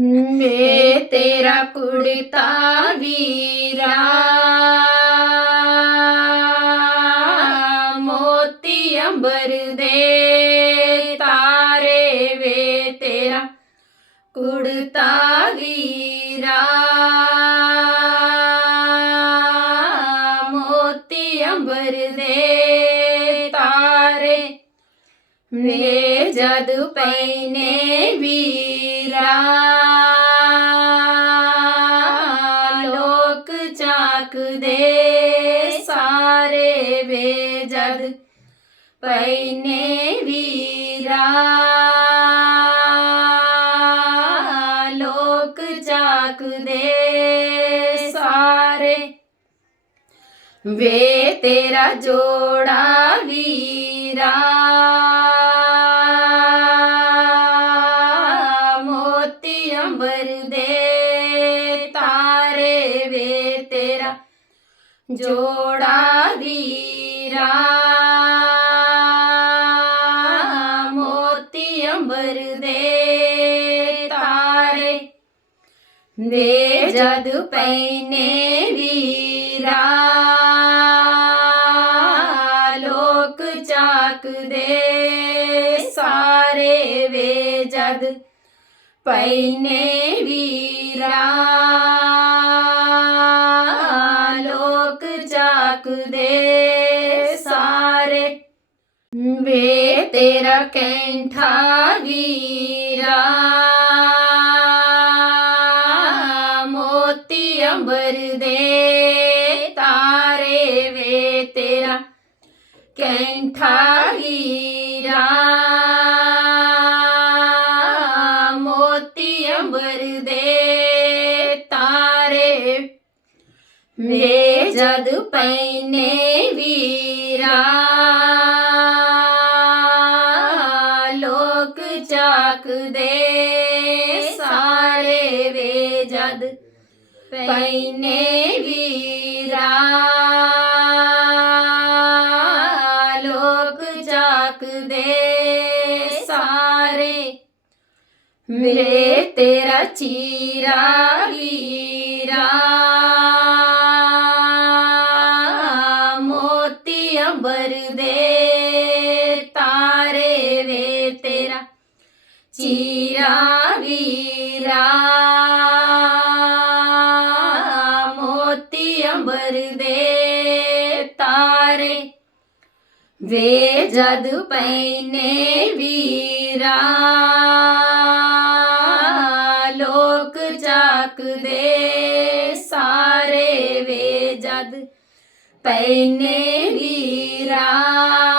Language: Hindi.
मैं तेरा कुड़ता वीरा, मोती अंबर दे, तारे वे तेरा कुड़ता वीरा, मोती अंबर दे, तारे वे जादू पहने वीरा। ਸਾਰੇ ਵੇ ਜਦ ਪੈਨੇ ਵੀਰਾ ਲੋਕ ਚਾਕਦੇ ਸਾਰੇ ਵੇ ਤੇਰਾ ਜੋੜਾ ਵੀਰਾ ਮੋਤੀ जोड़ा दीरा मोती अंबर दे तारे दे जद पैने वीरा, लोक चाक दे सारे। वे जद पैने वीरा वे तेरा कैंठा वीरा। मोती अंबर दे, तारे वे तेरा कैंठा वीरा। मोती तारे जद पैने वीरा। पद पैने वीरा। लोक जाक दे सारे। मिले तेरा चीरा वीरा। मोती अंबर दे तारे वे तेरा। चीरा वीरा। तारे। वे जद पैने वीरा। लोक जाक दे सारे। वे जद पैने वीरा।